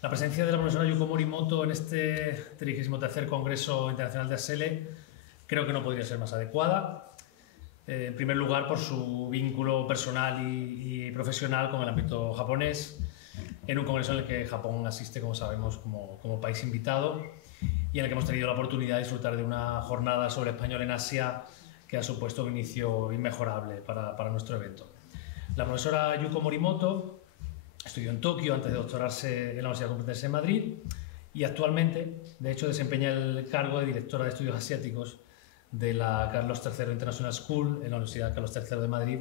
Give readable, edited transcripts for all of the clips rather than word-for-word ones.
La presencia de la profesora Yuko Morimoto en este 33º Congreso Internacional de ASELE creo que no podría ser más adecuada. En primer lugar, por su vínculo personal y profesional con el ámbito japonés, en un congreso en el que Japón asiste, como sabemos, como país invitado y en el que hemos tenido la oportunidad de disfrutar de una jornada sobre español en Asia que ha supuesto un inicio inmejorable para nuestro evento. La profesora Yuko Morimoto estudió en Tokio antes de doctorarse en la Universidad Complutense de Madrid y actualmente, de hecho, desempeña el cargo de directora de estudios asiáticos de la Carlos III International School en la Universidad Carlos III de Madrid,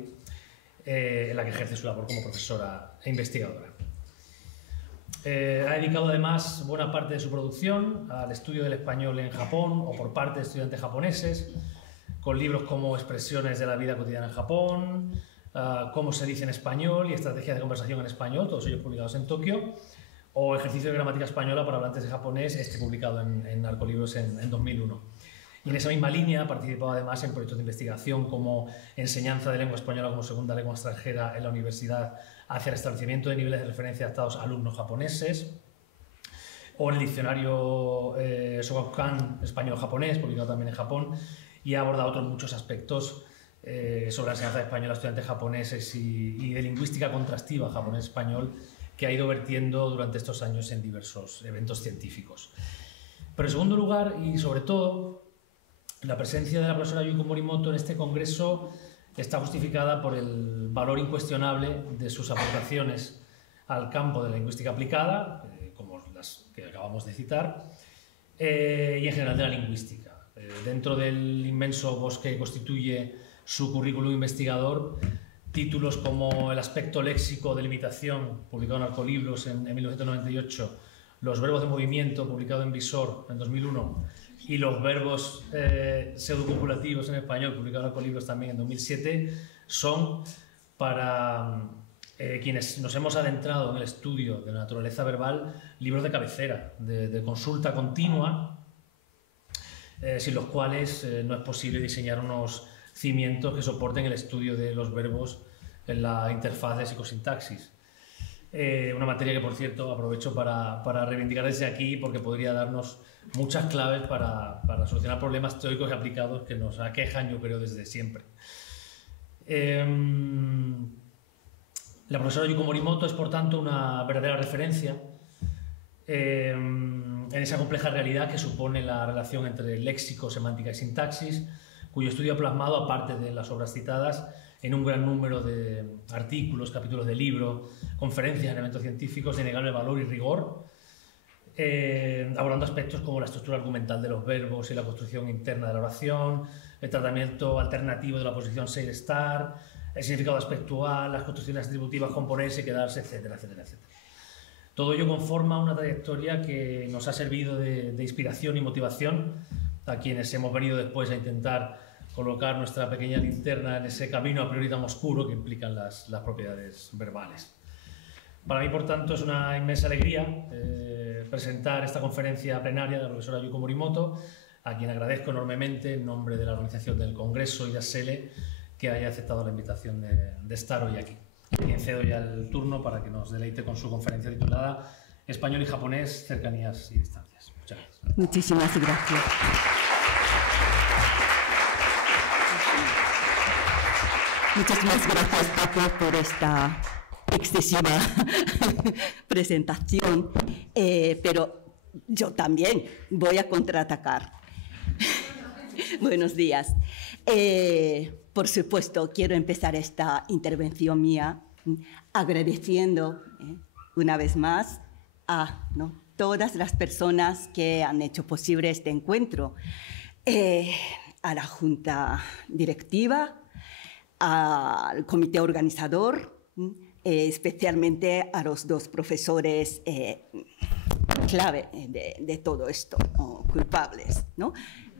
en la que ejerce su labor como profesora e investigadora. Ha dedicado además buena parte de su producción al estudio del español en Japón o por parte de estudiantes japoneses, con libros como Expresiones de la vida cotidiana en Japón, Cómo se dice en español y Estrategias de conversación en español, todos ellos publicados en Tokio, o Ejercicio de gramática española para hablantes de japonés, publicado en Arcolibros en 2001. Y en esa misma línea ha participado además en proyectos de investigación como enseñanza de lengua española como segunda lengua extranjera en la universidad hacia el establecimiento de niveles de referencia adaptados a alumnos japoneses, o en el diccionario Shogakukan español-japonés, publicado también en Japón, y ha abordado otros muchos aspectos sobre la enseñanza de español a estudiantes japoneses y de lingüística contrastiva japonés-español que ha ido vertiendo durante estos años en diversos eventos científicos. Pero en segundo lugar, y sobre todo, la presencia de la profesora Yuko Morimoto en este congreso está justificada por el valor incuestionable de sus aportaciones al campo de la lingüística aplicada, como las que acabamos de citar, y en general de la lingüística. Dentro del inmenso bosque que constituye su currículum investigador, títulos como El aspecto léxico de la imitación, publicado en Arcolibros en 1998, Los verbos de movimiento, publicado en Visor en 2001, y Los verbos pseudocopulativos en español, publicado en Arcolibros también en 2007, son para quienes nos hemos adentrado en el estudio de la naturaleza verbal, libros de cabecera, de consulta continua, sin los cuales no es posible diseñar unos cimientos que soporten el estudio de los verbos en la interfaz de psicosintaxis. Una materia que, por cierto, aprovecho para reivindicar desde aquí porque podría darnos muchas claves para solucionar problemas teóricos y aplicados que nos aquejan, yo creo, desde siempre. La profesora Yuko Morimoto es, por tanto, una verdadera referencia en esa compleja realidad que supone la relación entre léxico, semántica y sintaxis, cuyo estudio ha plasmado, aparte de las obras citadas, en un gran número de artículos, capítulos de libro, conferencias en eventos científicos de innegable valor y rigor, abordando aspectos como la estructura argumental de los verbos y la construcción interna de la oración, el tratamiento alternativo de la posición ser-estar, el significado aspectual, las construcciones atributivas, componerse, quedarse, etcétera, etcétera, etcétera. Todo ello conforma una trayectoria que nos ha servido de inspiración y motivación a quienes hemos venido después a intentar colocar nuestra pequeña linterna en ese camino a priori tan oscuro que implican las propiedades verbales. Para mí, por tanto, es una inmensa alegría presentar esta conferencia plenaria de la profesora Yuko Morimoto, a quien agradezco enormemente en nombre de la organización del Congreso y de ASELE que haya aceptado la invitación de estar hoy aquí. A quien cedo ya el turno para que nos deleite con su conferencia titulada Español y japonés, cercanías y distancias. Muchas gracias. Muchísimas gracias. Muchísimas gracias, Paco, por esta excesiva presentación, pero yo también voy a contraatacar. Buenos días. Por supuesto, quiero empezar esta intervención mía agradeciendo una vez más a todas las personas que han hecho posible este encuentro, a la Junta Directiva, al comité organizador, especialmente a los dos profesores clave de todo esto, culpables, ¿no?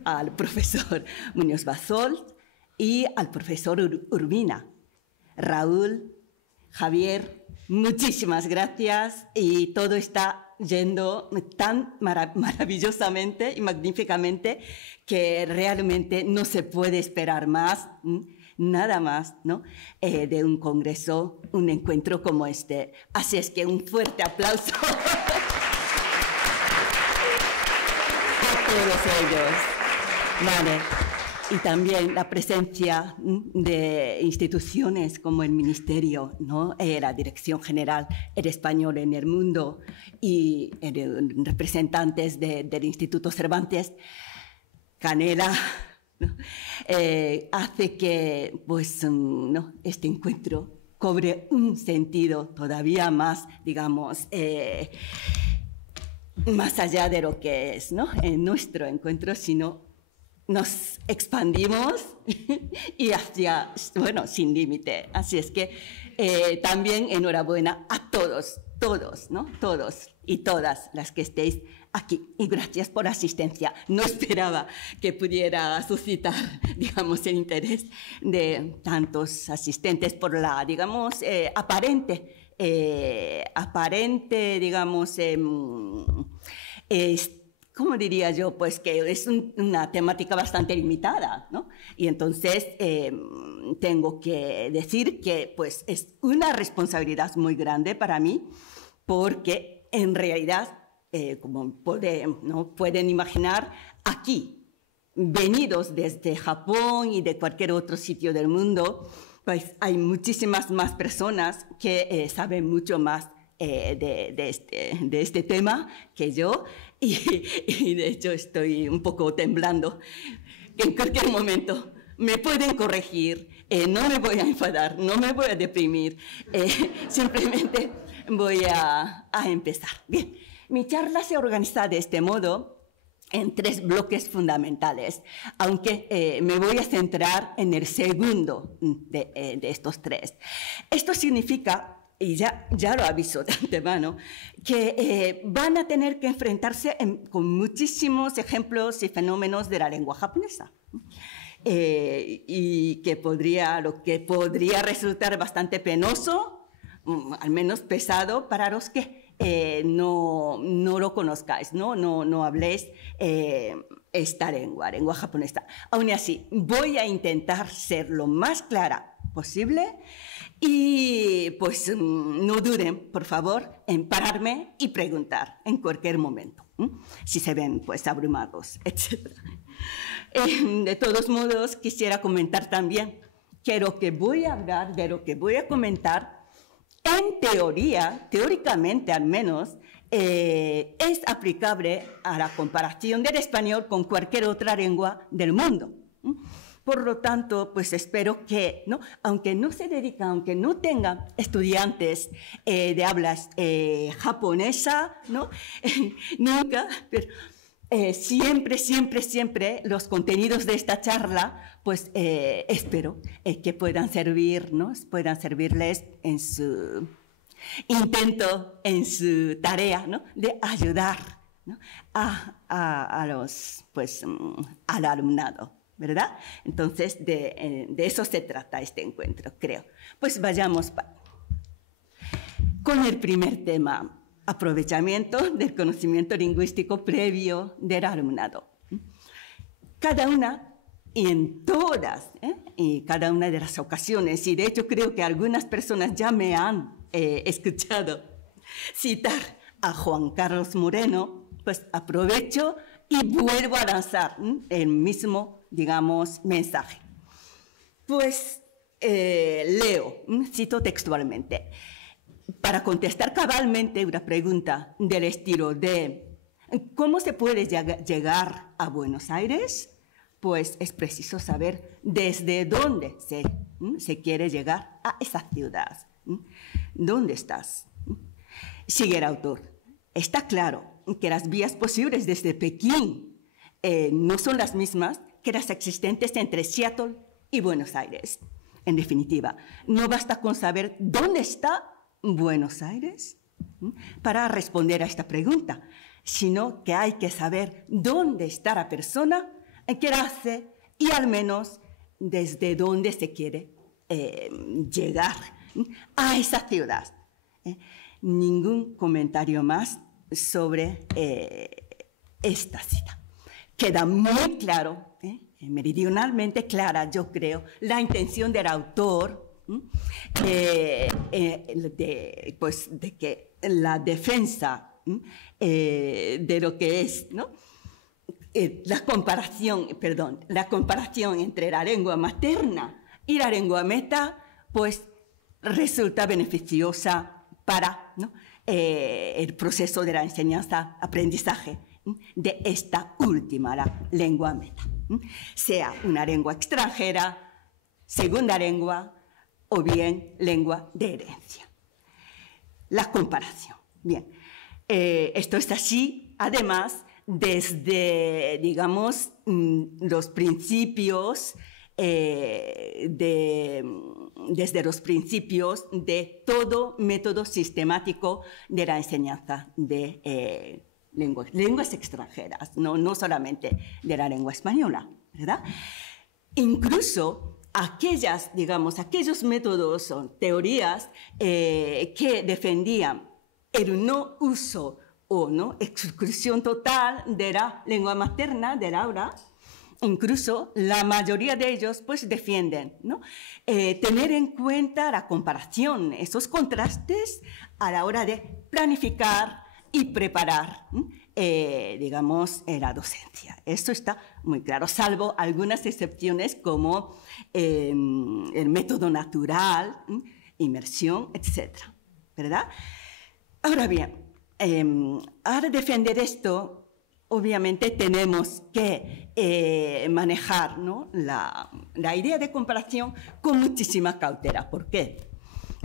Al profesor Muñoz Bassols y al profesor Urbina. Raúl, Javier, muchísimas gracias, y todo está yendo tan maravillosamente y magníficamente que realmente no se puede esperar más, nada más, ¿no? De un congreso, un encuentro como este. Así es que un fuerte aplauso. todos ellos. Vale. Y también la presencia de instituciones como el Ministerio, ¿no? La Dirección General El Español en el Mundo y representantes del Instituto Cervantes, Canela, ¿no? Hace que pues, ¿no? este encuentro cobre un sentido todavía más, digamos, más allá de lo que es, ¿no? En nuestro encuentro, sino nos expandimos y hacia, bueno, sin límite. Así es que también enhorabuena a todos, ¿no? Todos y todas las que estéis aquí. Y gracias por la asistencia. No esperaba que pudiera suscitar, digamos, el interés de tantos asistentes por la, digamos, aparente, digamos, ¿cómo diría yo? Pues que es una temática bastante limitada, ¿no? Y entonces tengo que decir que pues, es una responsabilidad muy grande para mí, porque en realidad, como pueden imaginar, aquí, venidos desde Japón y de cualquier otro sitio del mundo, pues hay muchísimas más personas que saben mucho más de este tema que yo, y de hecho estoy un poco temblando. En cualquier momento me pueden corregir, no me voy a enfadar, no me voy a deprimir, simplemente voy a empezar. Bien, mi charla se organiza de este modo en 3 bloques fundamentales, aunque me voy a centrar en el segundo de estos 3. Esto significa, y ya lo aviso de antemano, que van a tener que enfrentarse con muchísimos ejemplos y fenómenos de la lengua japonesa. Y lo que podría resultar bastante penoso, al menos pesado, para los que no lo conozcáis, no habléis esta lengua japonesa. Aún así, voy a intentar ser lo más clara posible. Y pues no duden, por favor, en pararme y preguntar en cualquier momento, si se ven pues abrumados, etc. De todos modos, quisiera comentar también que lo que voy a hablar, de lo que voy a comentar, en teoría, teóricamente al menos, es aplicable a la comparación del español con cualquier otra lengua del mundo. Por lo tanto, pues espero que, ¿no? Aunque no tengan estudiantes de hablas japonesa, ¿no? Nunca, pero siempre los contenidos de esta charla, pues espero que puedan servirles en su intento, en su tarea, ¿no? De ayudar, ¿no? al alumnado, ¿verdad? Entonces, de eso se trata este encuentro, creo. Pues vayamos con el primer tema, aprovechamiento del conocimiento lingüístico previo del alumnado. Cada una y en todas, y cada una de las ocasiones, y de hecho creo que algunas personas ya me han escuchado citar a Juan Carlos Moreno, pues aprovecho y vuelvo a lanzar el mismo, digamos, mensaje. Pues cito textualmente, para contestar cabalmente una pregunta del estilo de ¿cómo se puede llegar a Buenos Aires? Pues es preciso saber desde dónde se quiere llegar a esa ciudad. ¿Dónde estás? Sigue el autor. Está claro que las vías posibles desde Pekín no son las mismas que las existentes entre Seattle y Buenos Aires. En definitiva, no basta con saber dónde está Buenos Aires para responder a esta pregunta, sino que hay que saber dónde está la persona que la hace y al menos desde dónde se quiere llegar a esa ciudad. Ningún comentario más sobre esta cita. Queda muy claro, meridionalmente clara, yo creo, la intención del autor de que la defensa de lo que es, ¿no? la comparación entre la lengua materna y la lengua meta, pues resulta beneficiosa para, ¿no?, el proceso de la enseñanza-aprendizaje de esta última, la lengua meta. Sea una lengua extranjera, segunda lengua o bien lengua de herencia. La comparación. Bien, esto es así, además, desde, digamos, los principios, desde los principios de todo método sistemático de la enseñanza de lenguas extranjeras, no solamente de la lengua española, ¿verdad? Incluso aquellos métodos o teorías que defendían el no uso o no exclusión total de la lengua materna del aula, incluso la mayoría de ellos pues defienden, ¿no?, tener en cuenta la comparación, esos contrastes a la hora de planificar y preparar, digamos, la docencia. Esto está muy claro, salvo algunas excepciones como el método natural, inmersión, etc., ¿verdad? Ahora bien, al defender esto, obviamente tenemos que manejar, ¿no?, la idea de comparación con muchísima cautela. ¿Por qué?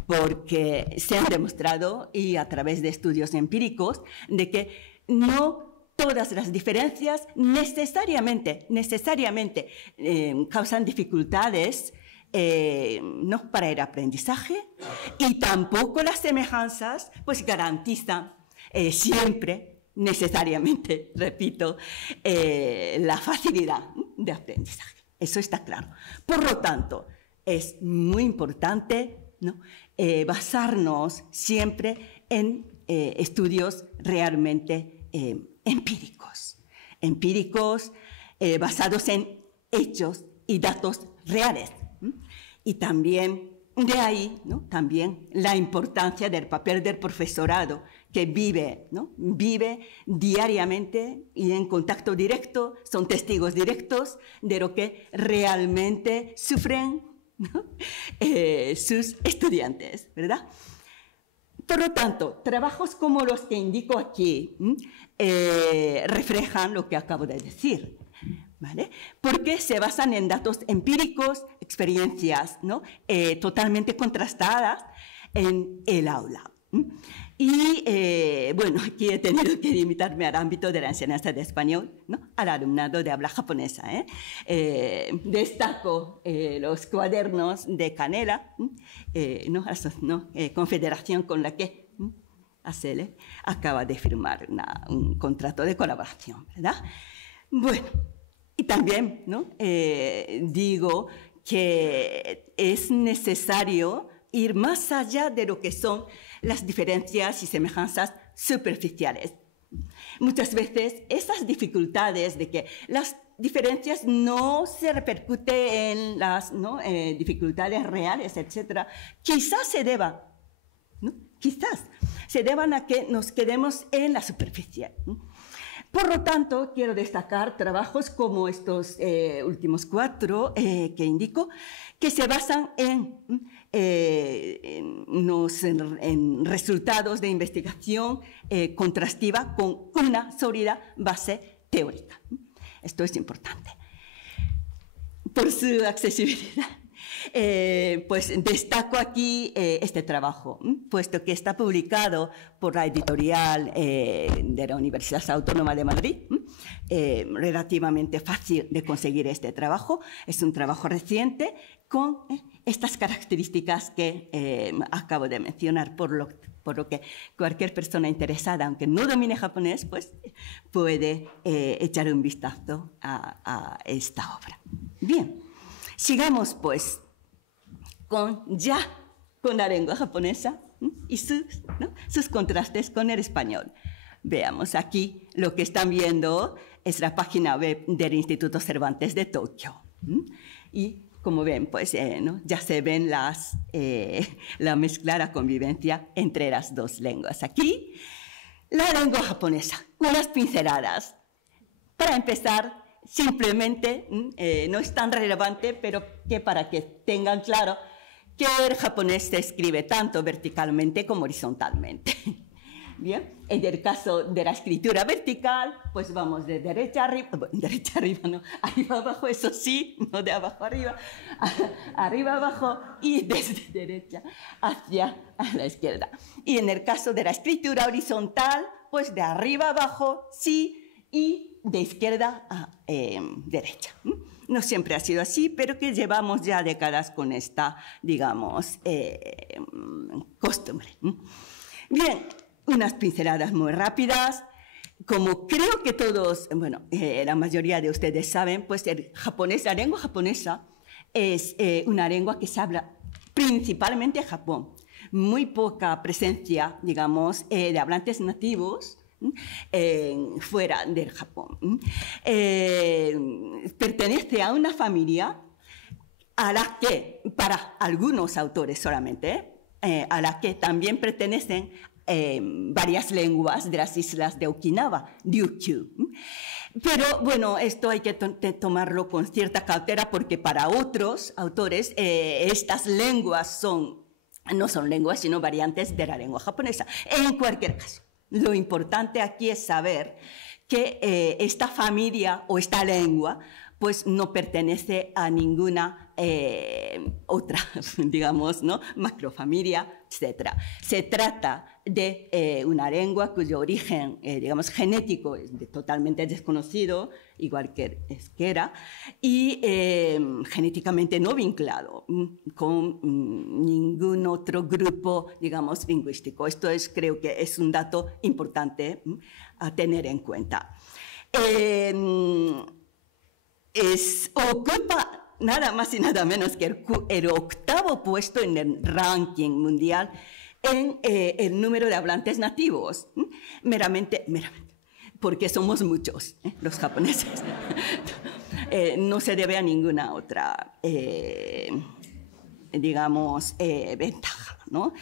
Porque se ha demostrado, y a través de estudios empíricos, de que no todas las diferencias necesariamente causan dificultades, ¿no?, para el aprendizaje, y tampoco las semejanzas pues garantizan siempre, necesariamente, repito, la facilidad de aprendizaje. Eso está claro. Por lo tanto, es muy importante, ¿no?, basarnos siempre en estudios realmente empíricos, basados en hechos y datos reales. Y también de ahí, ¿no?, también la importancia del papel del profesorado, que vive diariamente y en contacto directo, son testigos directos de lo que realmente sufren, ¿no?, sus estudiantes, ¿verdad? Por lo tanto, trabajos como los que indico aquí reflejan lo que acabo de decir, ¿vale? Porque se basan en datos empíricos, experiencias, ¿no?, totalmente contrastadas en el aula. Y, bueno, aquí he tenido que limitarme al ámbito de la enseñanza de español, ¿no?, al alumnado de habla japonesa. Destaco los cuadernos de Canela, confederación con la que ACL acaba de firmar un contrato de colaboración, ¿verdad? Bueno, y también, ¿no?, digo que es necesario ir más allá de lo que son las diferencias y semejanzas superficiales. Muchas veces esas dificultades de que las diferencias no se repercuten en las, ¿no?, dificultades reales, etc., quizás se deban a que nos quedemos en la superficie. Por lo tanto, quiero destacar trabajos como estos últimos 4 que indico, que se basan en resultados de investigación contrastiva con una sólida base teórica. Esto es importante. Por su accesibilidad, pues destaco aquí este trabajo, puesto que está publicado por la editorial de la Universidad Autónoma de Madrid. Relativamente fácil de conseguir este trabajo. Es un trabajo reciente con estas características que acabo de mencionar, por lo que cualquier persona interesada, aunque no domine japonés, pues puede echar un vistazo a esta obra. Bien, sigamos pues con la lengua japonesa y sus contrastes con el español. Veamos aquí, lo que están viendo es la página web del Instituto Cervantes de Tokio. Y como ven, pues ya se ven la mezcla, la convivencia entre las dos lenguas. Aquí, la lengua japonesa, unas pinceladas. Para empezar, simplemente, no es tan relevante, pero que para que tengan claro que el japonés se escribe tanto verticalmente como horizontalmente. Bien, en el caso de la escritura vertical, pues vamos de derecha arriba, no, arriba abajo, eso sí, no de abajo arriba, arriba abajo y desde derecha hacia la izquierda. Y en el caso de la escritura horizontal, pues de arriba abajo, sí, y de izquierda a derecha. No siempre ha sido así, pero que llevamos ya décadas con esta, digamos, costumbre. Bien, unas pinceladas muy rápidas. Como creo que todos, bueno, la mayoría de ustedes saben, pues el japonés, la lengua japonesa es una lengua que se habla principalmente en Japón. Muy poca presencia, digamos, de hablantes nativos fuera del Japón. Pertenece a una familia a la que, para algunos autores solamente, a la que también pertenecen varias lenguas de las islas de Okinawa, Ryukyu. Pero bueno, esto hay que tomarlo con cierta cautela porque para otros autores estas lenguas no son lenguas, sino variantes de la lengua japonesa. En cualquier caso, lo importante aquí es saber que esta familia o esta lengua pues no pertenece a ninguna otra, digamos, ¿no? Macrofamilia, etc. Se trata de una lengua cuyo origen, digamos, genético es totalmente desconocido, igual que el euskera, y genéticamente no vinculado con ningún otro grupo, digamos, lingüístico. Esto creo que es un dato importante a tener en cuenta. Ocupa nada más y nada menos que el 8º puesto en el ranking mundial en el número de hablantes nativos, meramente, porque somos muchos, los japoneses. No se debe a ninguna otra, digamos, ventaja, ¿no?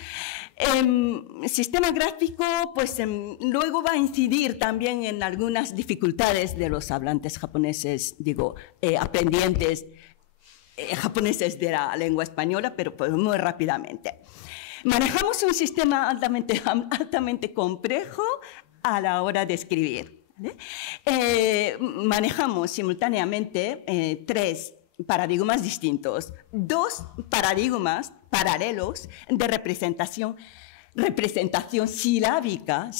Sistema gráfico, pues luego va a incidir también en algunas dificultades de los hablantes japoneses, digo, aprendientes japoneses de la lengua española, pero pues muy rápidamente. Manejamos un sistema altamente complejo a la hora de escribir, ¿vale? Manejamos simultáneamente 3 paradigmas distintos, 2 paradigmas paralelos de representación silábica,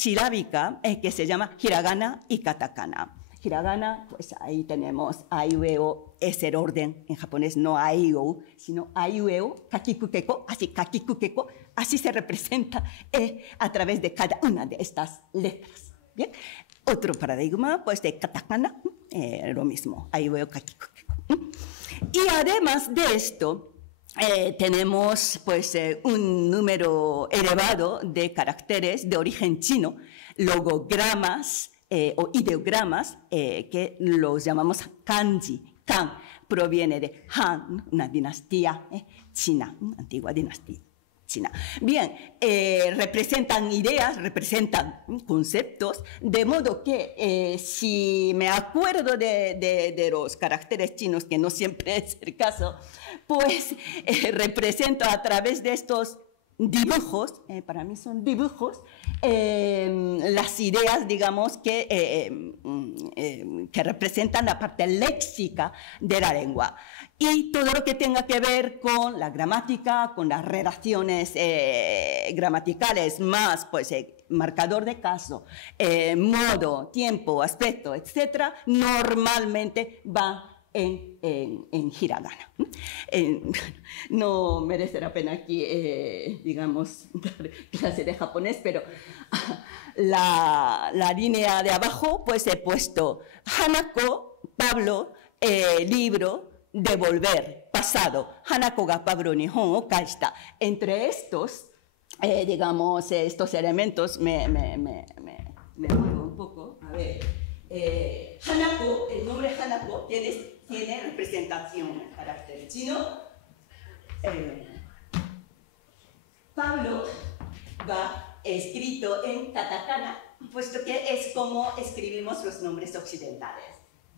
que se llama hiragana y katakana. Hiragana, pues ahí tenemos aiueo, es el orden en japonés, no aiu, sino aiueo, kakikukeko, así se representa a través de cada una de estas letras. ¿Bien? Otro paradigma, pues de katakana, lo mismo, aiueo, kakikukeko. Y además de esto, tenemos pues un número elevado de caracteres de origen chino, logogramas o ideogramas, que los llamamos kanji. Kan proviene de Han, una dinastía china, antigua dinastía china. Bien, representan ideas, representan conceptos, de modo que si me acuerdo de los caracteres chinos, que no siempre es el caso, pues represento a través de estos dibujos, para mí son dibujos, las ideas, digamos, que representan la parte léxica de la lengua. Y todo lo que tenga que ver con la gramática, con las relaciones gramaticales, más pues marcador de caso, modo, tiempo, aspecto, etc., normalmente va en hiragana. No merece la pena aquí, digamos, dar clase de japonés, pero la línea de abajo, pues he puesto Hanako, Pablo, libro, devolver, pasado, Hanako ga Pablo nihon o kaishita. Entre estos, digamos, estos elementos me muevo un poco, a ver. Hanako, el nombre Hanako tiene representación en carácter chino. Pablo va escrito en katakana, puesto que es como escribimos los nombres occidentales.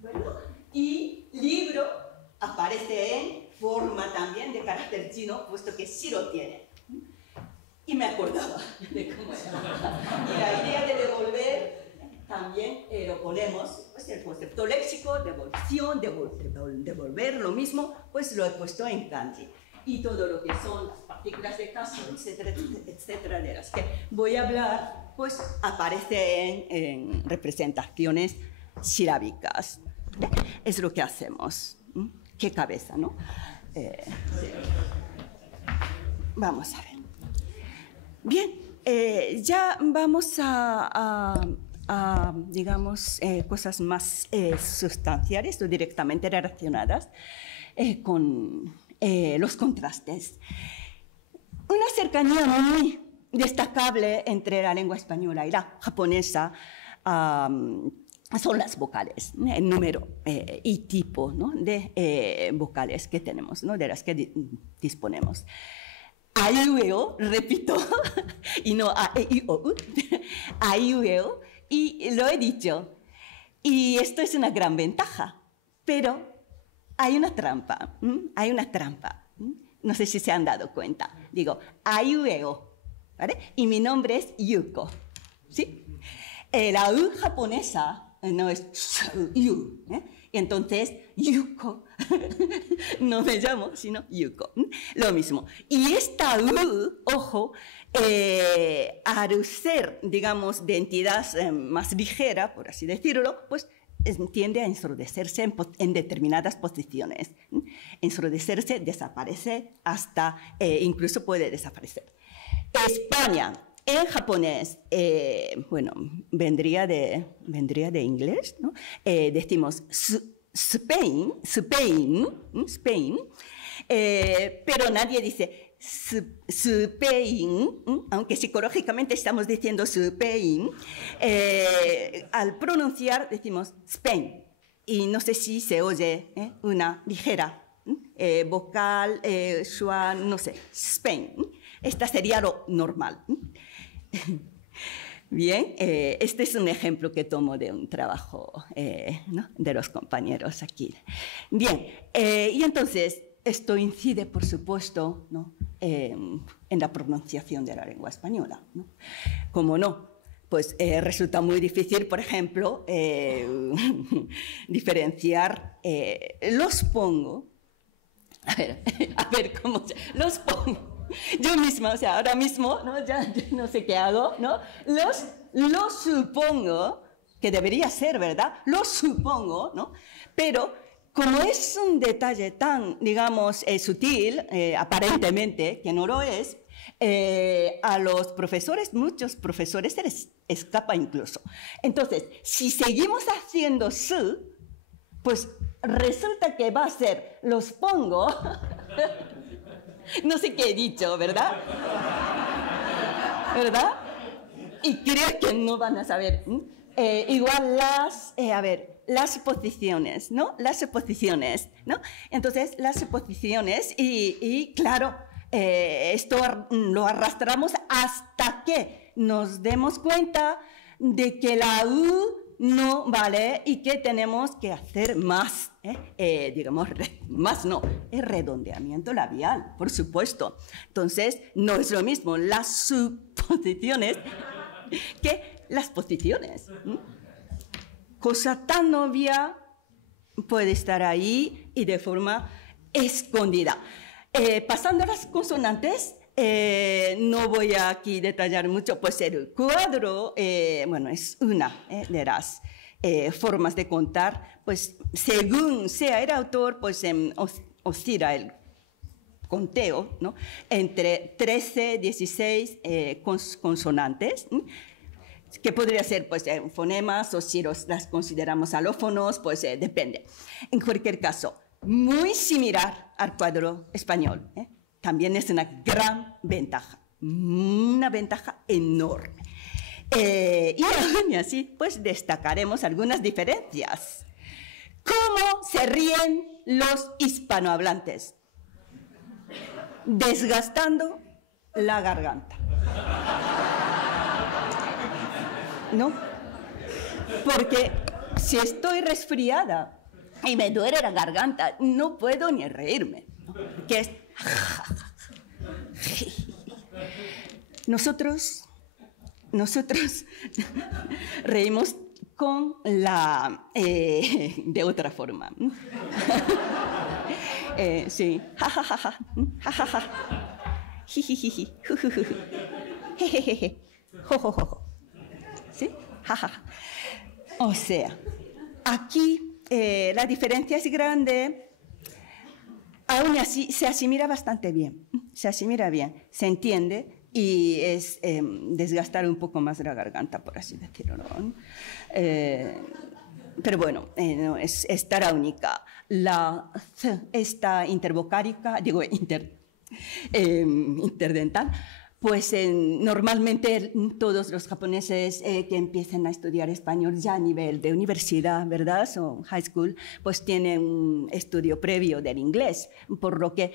Bueno, y libro aparece en forma también de carácter chino, puesto que sí lo tiene. Y me acordaba de cómo era. Y la idea de devolver también lo ponemos, pues el concepto léxico, devolución, devolver, lo mismo, pues lo he puesto en kanji. Y todo lo que son las partículas de caso, etcétera, etcétera, de las que voy a hablar, pues aparece en representaciones silábicas. Es lo que hacemos. Qué cabeza, ¿no? Sí. Vamos a ver. Bien, ya vamos a digamos, cosas más sustanciales o directamente relacionadas con los contrastes. Una cercanía muy destacable entre la lengua española y la japonesa son las vocales, el número y tipo, ¿no?, de vocales que tenemos, ¿no?, de las que disponemos. A iu e o, repito, y no a e i o u, a iu e o, y lo he dicho. Y esto es una gran ventaja, pero hay una trampa, hay una trampa. No sé si se han dado cuenta. Digo, a iu e o, ¿vale? Y mi nombre es Yuko, ¿sí? La u japonesa no es yu, ¿eh? Y entonces, Yuko, no me llamo, sino Yuko. Lo mismo. Y esta U, ojo, al ser, digamos, de entidad más ligera, por así decirlo, pues tiende a ensordecerse en determinadas posiciones. Ensordecerse, desaparece, hasta incluso puede desaparecer. España. En japonés, bueno, vendría de inglés, ¿no? Decimos Spain, pero nadie dice Spain, aunque psicológicamente estamos diciendo Spain, al pronunciar decimos Spain, y no sé si se oye una ligera vocal, schwa, no sé, Spain. Esta sería lo normal. Bien, este es un ejemplo que tomo de un trabajo, ¿no?, de los compañeros aquí. Bien, y entonces esto incide, por supuesto, ¿no?, en la pronunciación de la lengua española, ¿no? Como no, pues resulta muy difícil, por ejemplo, diferenciar los pongo. A ver cómo se... Los pongo. Yo misma, o sea, ahora mismo, ¿no?, ya no sé qué hago, ¿no? Lo supongo, que debería ser, ¿verdad? Lo supongo, ¿no? Pero como es un detalle tan, digamos, sutil, aparentemente, que no lo es, a los profesores, muchos profesores se les escapa incluso. Entonces, si seguimos haciendo su, pues resulta que va a ser los pongo. No sé qué he dicho, ¿verdad? ¿Verdad? Y creo que no van a saber. Igual las posiciones, ¿no? Las posiciones, ¿no? Entonces, las posiciones y claro, esto lo arrastramos hasta que nos demos cuenta de que la U no vale y que tenemos que hacer más, digamos, más no, es redondeamiento labial, por supuesto. Entonces, no es lo mismo las suposiciones que las posiciones. Cosa tan obvia puede estar ahí y de forma escondida. Pasando a las consonantes, no voy a aquí detallar mucho, pues el cuadro, bueno, es una de las formas de contar, pues según sea el autor, pues oscila el conteo, ¿no?, entre 13, 16 consonantes, que podría ser pues fonemas, o si las consideramos alófonos, pues depende. En cualquier caso, muy similar al cuadro español, también es una gran ventaja, una ventaja enorme. Y aún así, pues destacaremos algunas diferencias. ¿Cómo se ríen los hispanohablantes? Desgastando la garganta. ¿No? Porque si estoy resfriada y me duele la garganta, no puedo ni reírme, ¿no? Que es... Nosotros reímos con la... de otra forma. Sí. Ja, ja, ja, ja. Ja, ja, ja. Jijijiji. Jejeje. Jo, jo, jo, jo. ¿Sí? Ja, ja, ja. O sea, aquí la diferencia es grande. Aún así, se asimila bastante bien. Se asimila bien. Se entiende. Y es desgastar un poco más la garganta, por así decirlo, ¿no? Pero bueno, no, es tara única. La esta intervocálica, digo interdental, pues normalmente todos los japoneses que empiezan a estudiar español ya a nivel de universidad, ¿verdad? O high school, pues tienen un estudio previo del inglés, por lo que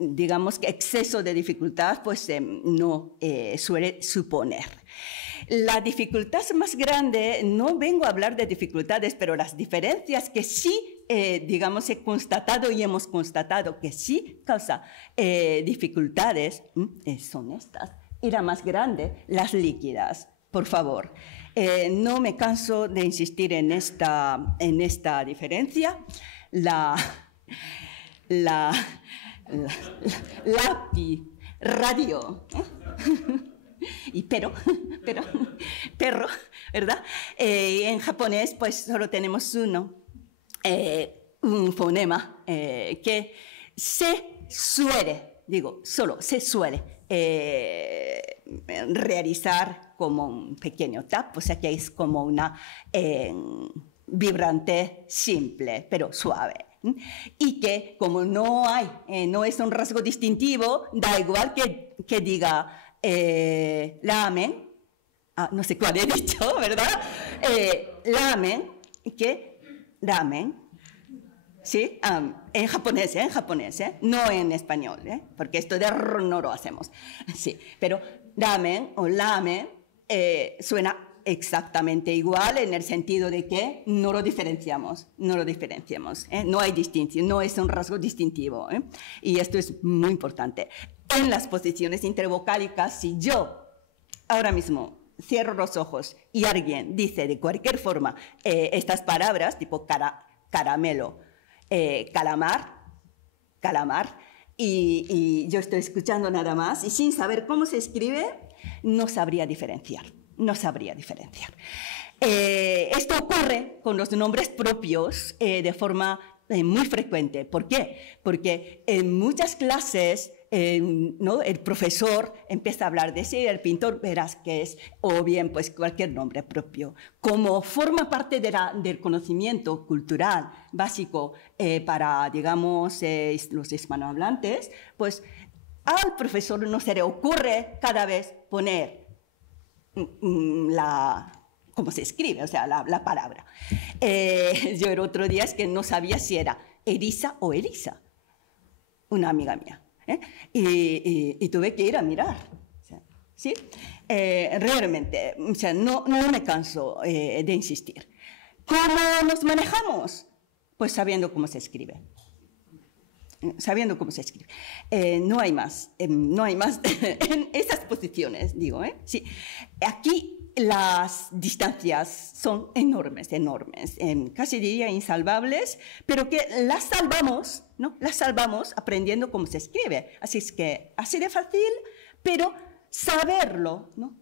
digamos que exceso de dificultad pues no suele suponer. La dificultad más grande, no vengo a hablar de dificultades, pero las diferencias que sí digamos, he constatado y hemos constatado que sí causa dificultades, son estas. Y la más grande, las líquidas, por favor. No me canso de insistir en esta diferencia. Lápiz, radio, y perro, ¿verdad? En japonés, pues solo tenemos uno. Un fonema que se suele, digo, solo se suele realizar como un pequeño tap, o sea que es como una vibrante simple, pero suave. Y que como no es un rasgo distintivo, da igual que diga lamen, no sé cuál he dicho, ¿verdad? Lamen, ¿sí? En japonés, no en español, porque esto de no lo hacemos, sí, pero ramen o lamen suena exactamente igual en el sentido de que no lo diferenciamos, no hay distinción, no es un rasgo distintivo, y esto es muy importante. En las posiciones intervocálicas, si yo ahora mismo cierro los ojos y alguien dice de cualquier forma estas palabras, tipo caramelo, calamar, y yo estoy escuchando nada más, y sin saber cómo se escribe, no sabría diferenciar. Esto ocurre con los nombres propios de forma muy frecuente. ¿Por qué? Porque en muchas clases ¿no? El profesor empieza a hablar de sí, el pintor verás que es, o bien pues cualquier nombre propio. Como forma parte del conocimiento cultural básico para, digamos, los hispanohablantes, pues al profesor no se le ocurre cada vez poner cómo se escribe, o sea, la palabra. Yo el otro día es que no sabía si era Elisa o Elisa, una amiga mía. Y tuve que ir a mirar, ¿sí? Realmente, o sea, no me canso de insistir. ¿Cómo nos manejamos? Pues sabiendo cómo se escribe. No hay más en esas posiciones, digo, ¿sí? Aquí las distancias son enormes, casi diría insalvables, pero que las salvamos, ¿no? Las salvamos aprendiendo cómo se escribe. Así es que, así de fácil, pero saberlo, ¿no?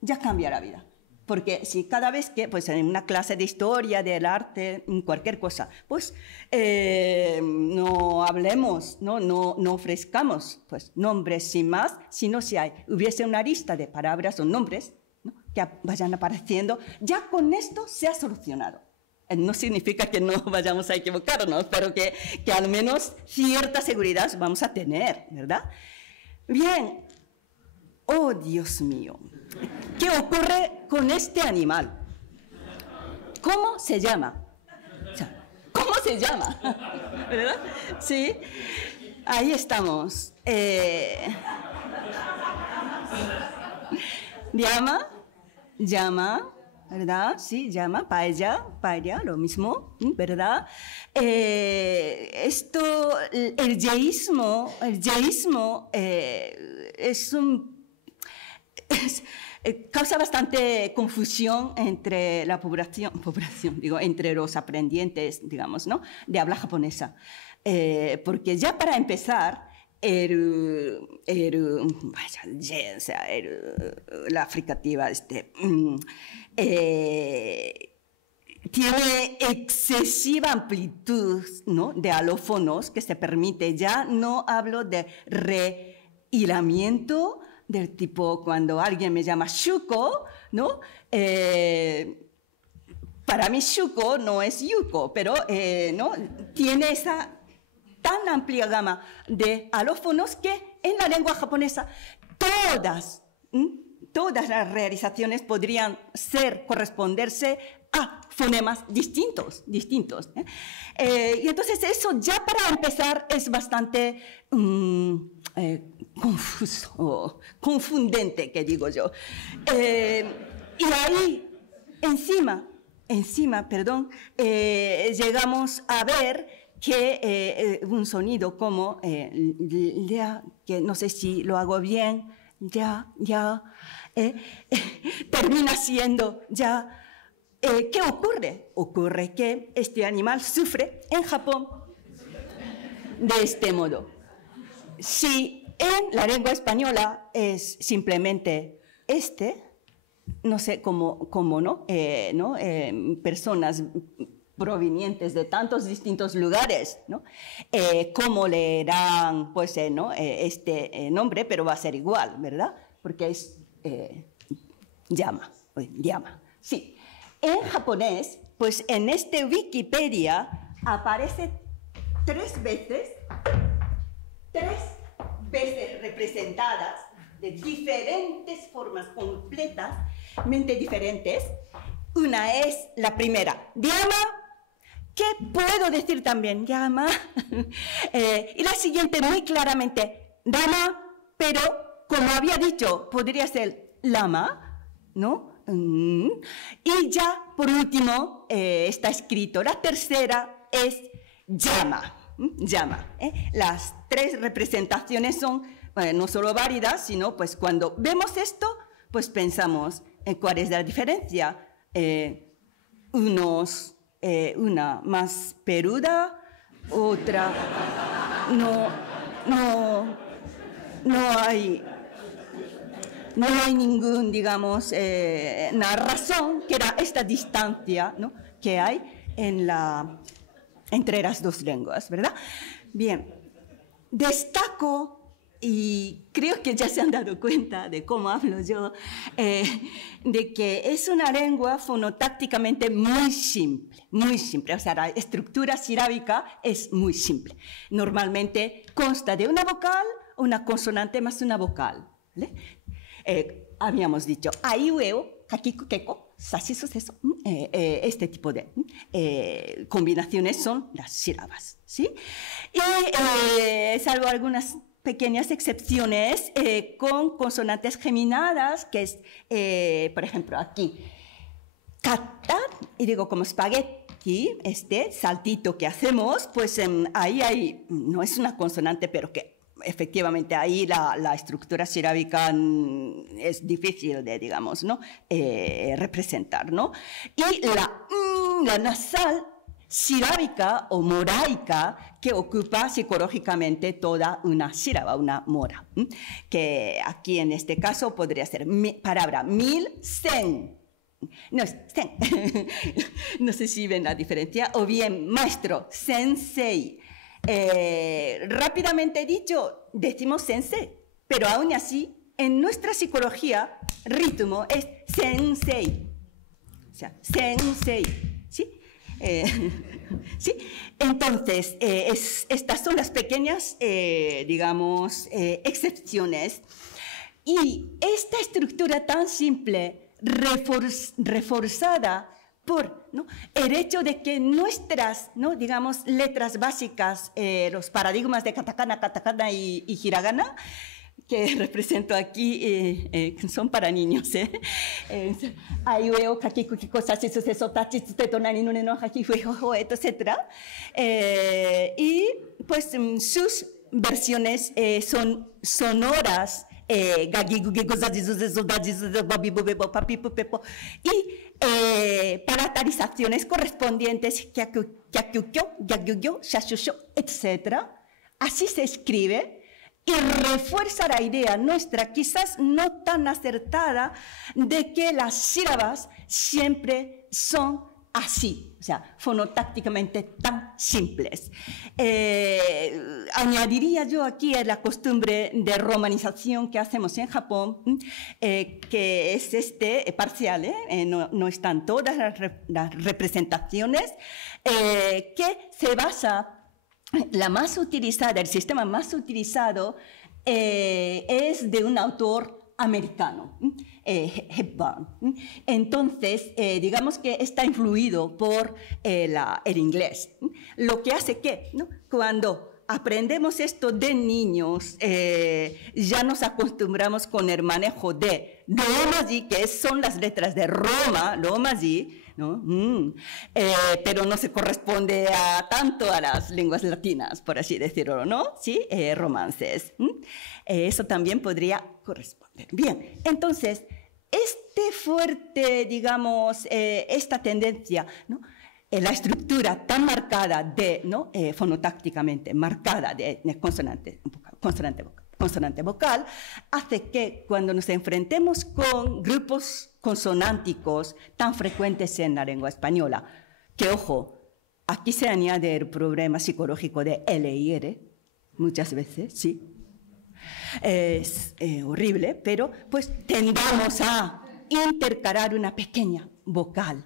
Ya cambia la vida. Porque si cada vez que, pues en una clase de historia, del arte, cualquier cosa, pues no hablemos, no ofrezcamos pues, nombres sin más, sino si hubiese una lista de palabras o nombres, ¿no? Que vayan apareciendo, ya con esto se ha solucionado. No significa que no vayamos a equivocarnos, pero que al menos cierta seguridad vamos a tener, ¿verdad? Bien. Oh, Dios mío. ¿Qué ocurre con este animal? ¿Cómo se llama? ¿Cómo se llama? ¿Verdad? Sí. Ahí estamos. Llama, ¿verdad? Sí, llama, paella, lo mismo, ¿verdad? El yeísmo causa bastante confusión entre la población, digo, entre los aprendientes, digamos, ¿no? De habla japonesa. Porque ya para empezar, la fricativa, tiene excesiva amplitud, ¿no? De alófonos que se permite. Ya no hablo de rehilamiento del tipo cuando alguien me llama Shuko, ¿no? Para mí Shuko no es Yuko, pero ¿no? Tiene esa tan amplia gama de alófonos que en la lengua japonesa todas las realizaciones podrían corresponderse a fonemas distintos. Y entonces eso ya para empezar es bastante confuso, confundente, que digo yo. Y ahí, encima, llegamos a ver que un sonido como ya, que no sé si lo hago bien, termina siendo ya. ¿Qué ocurre? Ocurre que este animal sufre en Japón de este modo. Si en la lengua española es simplemente no sé cómo no, personas provenientes de tantos distintos lugares, ¿no? ¿Cómo leerán pues, este nombre? Pero va a ser igual, ¿verdad? Porque es llama. Sí. En japonés, pues en este Wikipedia aparece tres veces representadas de diferentes formas completamente diferentes. Una es la primera, llama. ¿Qué puedo decir también? Llama. Y la siguiente muy claramente, dama, pero como había dicho, podría ser lama, ¿no? Y ya, por último, está escrito, la tercera es llama. Las tres representaciones son no solo válidas, sino pues cuando vemos esto, pues pensamos en cuál es la diferencia. Una más peluda, otra no hay ningún, digamos, una razón que era esta distancia, ¿no? Que hay entre las dos lenguas, ¿verdad? Bien, destaco, y creo que ya se han dado cuenta de cómo hablo yo, de que es una lengua fonotácticamente muy simple, o sea, la estructura silábica es muy simple. Normalmente consta de una vocal, una consonante más una vocal, ¿vale? Habíamos dicho aiueo, kakiku, keko, sashi, suceso. Este tipo de combinaciones son las sílabas, ¿sí? Y salvo algunas pequeñas excepciones con consonantes geminadas, que es, por ejemplo, aquí, kata, y digo como espagueti, este saltito que hacemos, pues ahí no es una consonante, pero que efectivamente ahí la estructura silábica es difícil de, digamos, ¿no? Representar, ¿no? Y la nasal silábica o moraica que ocupa psicológicamente toda una sílaba, una mora, que aquí en este caso podría ser palabra 1100. No es sen. No sé si ven la diferencia. O bien maestro, sensei. Rápidamente dicho, decimos sensei, pero aún así, en nuestra psicología, ritmo es sensei. O sea, sensei, ¿sí? ¿Sí? Entonces, estas son las pequeñas, digamos, excepciones. Y esta estructura tan simple, reforzada por, ¿no?, el hecho de que nuestras, ¿no?, digamos, letras básicas, los paradigmas de katakana y hiragana, que represento aquí son para niños. Aiueo, kakikuki, kosashi, suceso, tachi, tsuteto, nani, nune, no, haki, fuejo, etc. Y pues sus versiones son sonoras, y palatalizaciones correspondientes, etc. Así se escribe y refuerza la idea nuestra, quizás no tan acertada, de que las sílabas siempre son así, o sea, fonotácticamente tan simples. Añadiría yo aquí la costumbre de romanización que hacemos en Japón, que es parcial, no están todas las representaciones, que se basa, la más utilizada, el sistema más utilizado es de un autor americano, Hepburn. Entonces, digamos que está influido por el inglés. Lo que hace que, ¿no?, cuando aprendemos esto de niños, ya nos acostumbramos con el manejo de romaji, que son las letras de Roma, romaji, ¿no? Pero no se corresponde tanto a las lenguas latinas, por así decirlo, ¿no? Sí, romances. Eso también podría corresponder. Bien, entonces, digamos, esta tendencia, ¿no?, la estructura tan marcada ¿no?, fonotácticamente marcada de consonante vocal, hace que cuando nos enfrentemos con grupos consonánticos tan frecuentes en la lengua española, que ojo, aquí se añade el problema psicológico de L y R, muchas veces, sí, es horrible, pero pues tendamos a intercalar una pequeña vocal.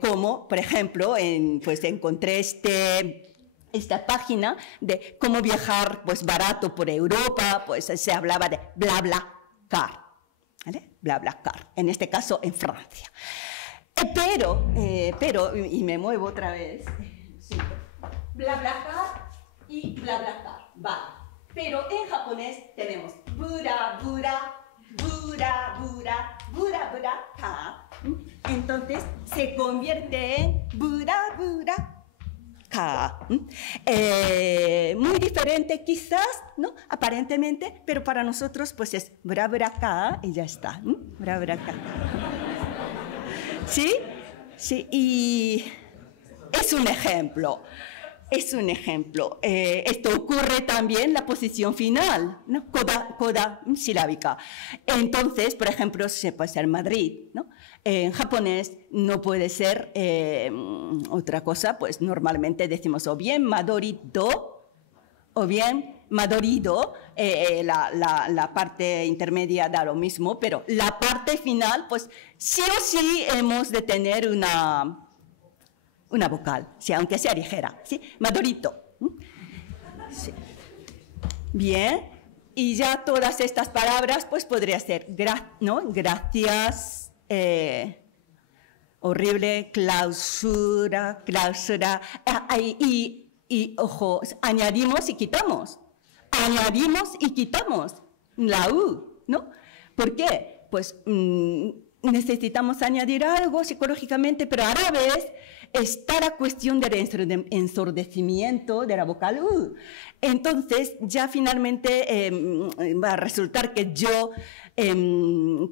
Como, por ejemplo, pues encontré esta página de cómo viajar pues barato por Europa, pues se hablaba de BlaBlaCar, ¿vale? BlaBlaCar, en este caso en Francia. Pero, y me muevo otra vez, sí, BlaBlaCar y BlaBlaCar, vale. Pero en japonés tenemos bura, bura, bura, bura, bura, bura, ka. Entonces se convierte en bura, bura, ka. Muy diferente quizás, ¿no?, aparentemente, pero para nosotros pues es bura, bura, ka y ya está. Bura, bura, ka. ¿Sí? Sí, y es un ejemplo. Es un ejemplo. Esto ocurre también en la posición final, ¿no?, coda silábica. Entonces, por ejemplo, se puede ser Madrid, ¿no? En japonés no puede ser otra cosa, pues normalmente decimos o bien Madorido o bien Madorido, la parte intermedia da lo mismo, pero la parte final, pues sí o sí hemos de tener una vocal, ¿sí?, aunque sea ligera, ¿sí? Madorito. Sí. Bien, y ya todas estas palabras, pues podría ser, ¿no?, gracias, horrible, clausura, y ojo, añadimos y quitamos la U, ¿no? ¿Por qué? Pues necesitamos añadir algo psicológicamente, pero a la vez está la cuestión del ensordecimiento de la vocal U. Entonces, ya finalmente va a resultar que yo,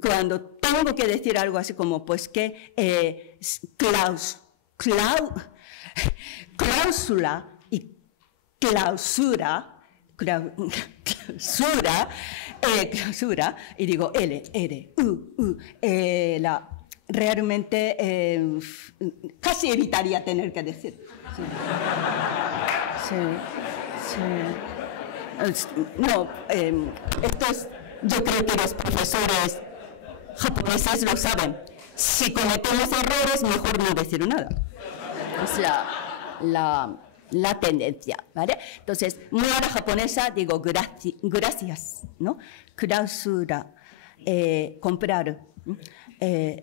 cuando tengo que decir algo así como, pues que cláusula y clausura, y digo L, R, U, realmente casi evitaría tener que decir. No, yo creo que los profesores japoneses lo saben. Si cometemos errores, mejor no decir nada. Es la tendencia, ¿vale? Entonces, muy a la japonesa digo gracias, ¿no? Clausura, comprar.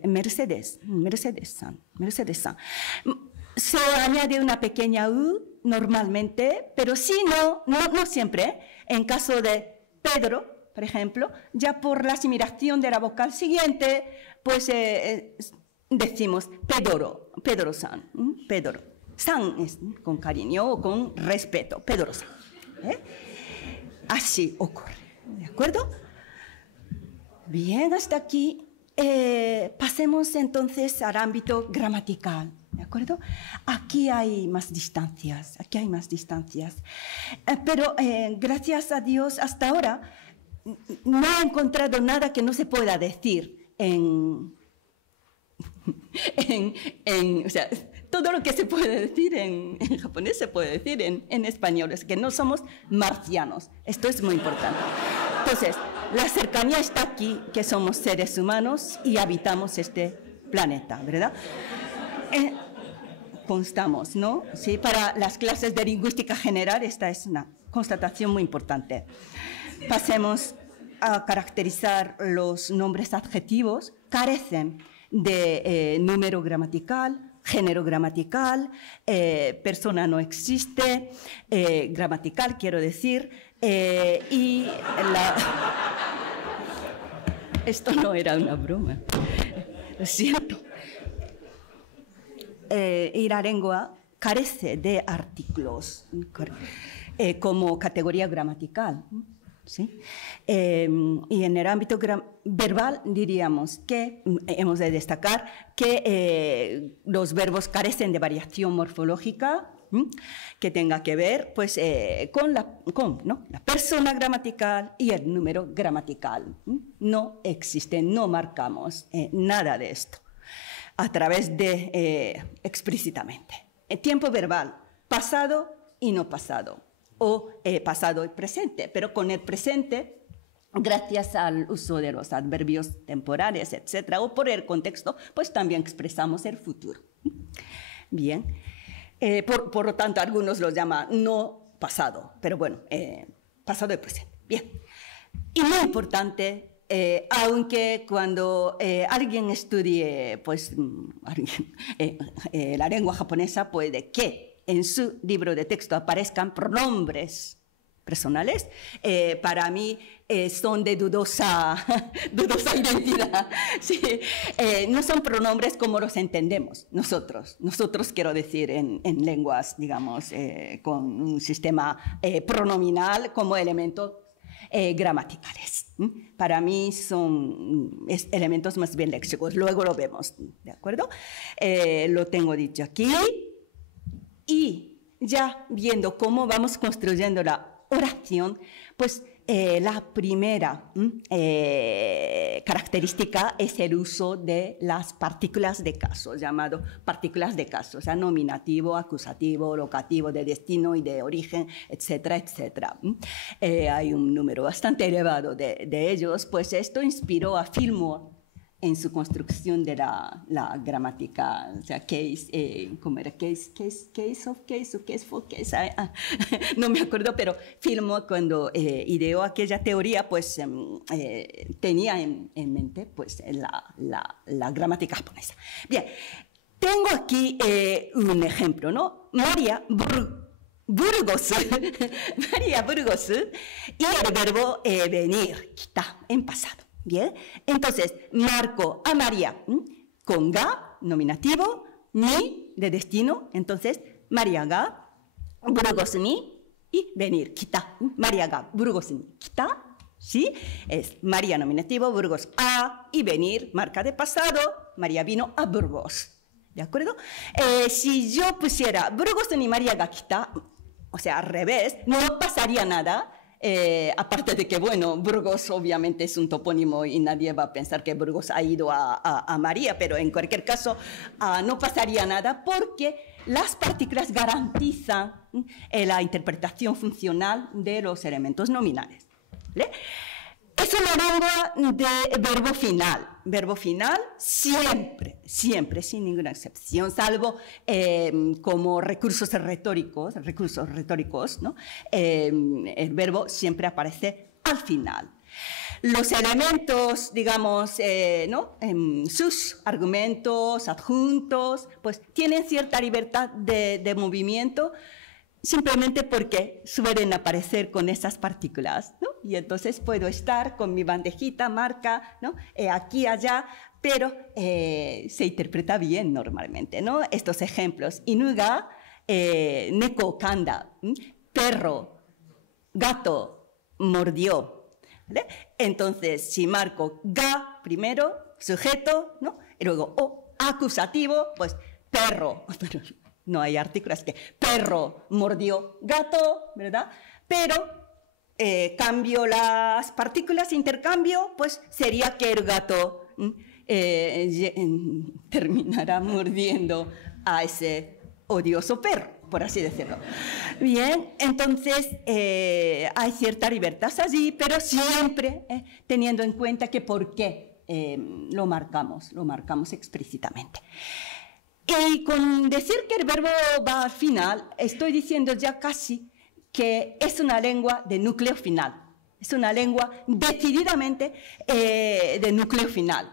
Mercedes-san. Se añade una pequeña U normalmente, pero sí, no siempre. En caso de Pedro, por ejemplo, ya por la asimilación de la vocal siguiente, pues decimos Pedro, Pedro-san, Pedro. San es con cariño o con respeto, Pedro-san. Así ocurre, ¿de acuerdo? Bien, hasta aquí. Pasemos entonces al ámbito gramatical, ¿de acuerdo? Aquí hay más distancias, pero gracias a Dios hasta ahora no he encontrado nada que no se pueda decir o sea, todo lo que se puede decir en japonés se puede decir en español, es que no somos marcianos, esto es muy importante. Entonces, la cercanía está aquí, que somos seres humanos y habitamos este planeta, ¿verdad? Constamos, ¿no? Sí, para las clases de lingüística general esta es una constatación muy importante. Pasemos a caracterizar los nombres adjetivos, carecen de número gramatical, género gramatical, persona no existe, gramatical quiero decir, y esto no era una broma, lo siento. Y la lengua carece de artículos como categoría gramatical, ¿sí? Y en el ámbito verbal diríamos que hemos de destacar que los verbos carecen de variación morfológica que tenga que ver pues, con la persona gramatical y el número gramatical. No existe, no marcamos nada de esto a través de explícitamente. El tiempo verbal, pasado y no pasado, o pasado y presente, pero con el presente, gracias al uso de los adverbios temporales, etcétera, o por el contexto, pues también expresamos el futuro. Bien, por lo tanto, algunos lo llaman no pasado, pero bueno, pasado y presente. Bien, y muy importante, aunque cuando alguien estudie pues, la lengua japonesa, puede que en su libro de texto aparezcan pronombres personales, para mí son de dudosa identidad. Sí, no son pronombres como los entendemos nosotros quiero decir en lenguas, digamos, con un sistema pronominal como elementos gramaticales. Para mí son elementos más bien léxicos, luego lo vemos, ¿de acuerdo? Lo tengo dicho aquí. Y ya viendo cómo vamos construyendo la oración, pues la primera característica es el uso de las partículas de caso, llamado partículas de caso, o sea, nominativo, acusativo, locativo, de destino y de origen, etcétera, etcétera. Hay un número bastante elevado de ellos, pues esto inspiró a Fillmore en su construcción de la gramática, o sea, case, ¿cómo era? Case of case, o case for case, no me acuerdo, pero Fillmore cuando ideó aquella teoría, pues tenía en mente pues, la gramática japonesa. Bien, tengo aquí un ejemplo, ¿no? María Burgos, María Burgos, y el verbo venir, kita, en pasado. Bien, entonces marco a María con ga, nominativo, ni de destino, entonces María ga, Burgos ni, y venir, kita, María ga, Burgos ni, kita, ¿sí? Es María nominativo, Burgos a, y venir, marca de pasado, María vino a Burgos, ¿de acuerdo? Si yo pusiera Burgos ni María ga kita, o sea, al revés, no pasaría nada. Aparte de que, bueno, Burgos obviamente es un topónimo y nadie va a pensar que Burgos ha ido a María, pero en cualquier caso no pasaría nada porque las partículas garantizan la interpretación funcional de los elementos nominales. ¿Vale? Es una lengua de verbo final siempre, sin ninguna excepción, salvo como recursos retóricos, ¿no? El verbo siempre aparece al final. Los elementos, digamos, ¿no? Sus argumentos, adjuntos, pues tienen cierta libertad de movimiento simplemente porque suelen aparecer con esas partículas, ¿no? y entonces puedo estar con mi bandejita, marca, ¿no? Aquí, allá, pero se interpreta bien normalmente, ¿no? Estos ejemplos. Inuga, neko kanda, perro, gato, mordió. ¿Vale? Entonces, si marco ga primero, sujeto, ¿no? Y luego o acusativo, pues perro. Pero no hay artículos, que perro mordió gato, ¿verdad? Pero cambio las partículas, intercambio, pues sería que el gato terminará mordiendo a ese odioso perro, por así decirlo. Bien, entonces hay cierta libertad allí, pero siempre teniendo en cuenta que por qué lo marcamos explícitamente. Y con decir que el verbo va al final, estoy diciendo ya casi que es una lengua de núcleo final. Es una lengua decididamente de núcleo final.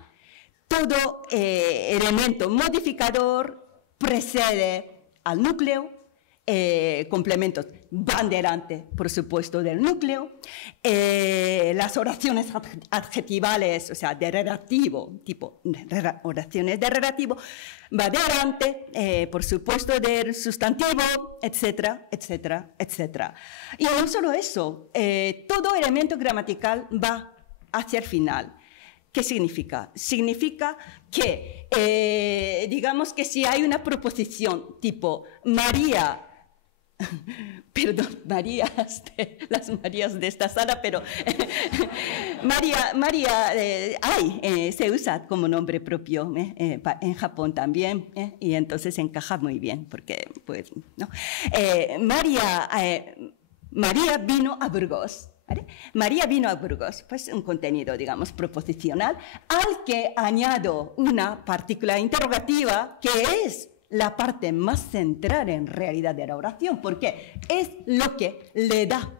Todo elemento modificador precede al núcleo, complementos van delante, por supuesto, del núcleo. Las oraciones adjetivales, o sea, de relativo, tipo oraciones de relativo, va delante, por supuesto, del sustantivo, etcétera, etcétera, etcétera. Y no solo eso, todo elemento gramatical va hacia el final. ¿Qué significa? Significa que, digamos que si hay una proposición tipo María, perdón, las Marías de esta sala, pero María se usa como nombre propio en Japón también, y entonces encaja muy bien, porque, pues, ¿no? María vino a Burgos. ¿Vale? María vino a Burgos, pues un contenido, digamos, proposicional, al que añado una partícula interrogativa que es la parte más central en realidad de la oración, porque es lo que le da,